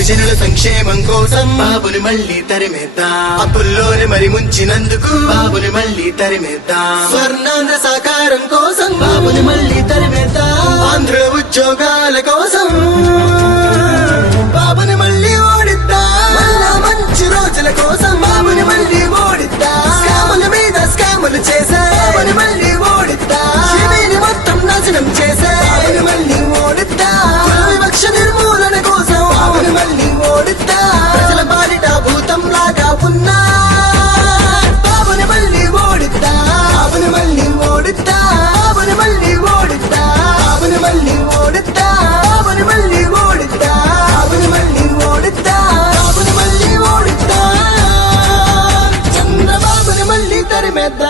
గిరిజనుల సంక్షేమం కోసం బాబుని మళ్ళీ తరిమేద్దాం అప్పుల్లోని మరి ముంచినందుకు బాబుని మళ్ళీ తరిమేద్దాం స్వర్ణాంధ సాకారం కోసం బాబుని మళ్ళీ తరిమేద్దాం ఆంధ్ర ఉద్యోగాల కోసం ഓടിത്താ ചന്ദ്രബാബുന് മല്ലി തരുമെത്ത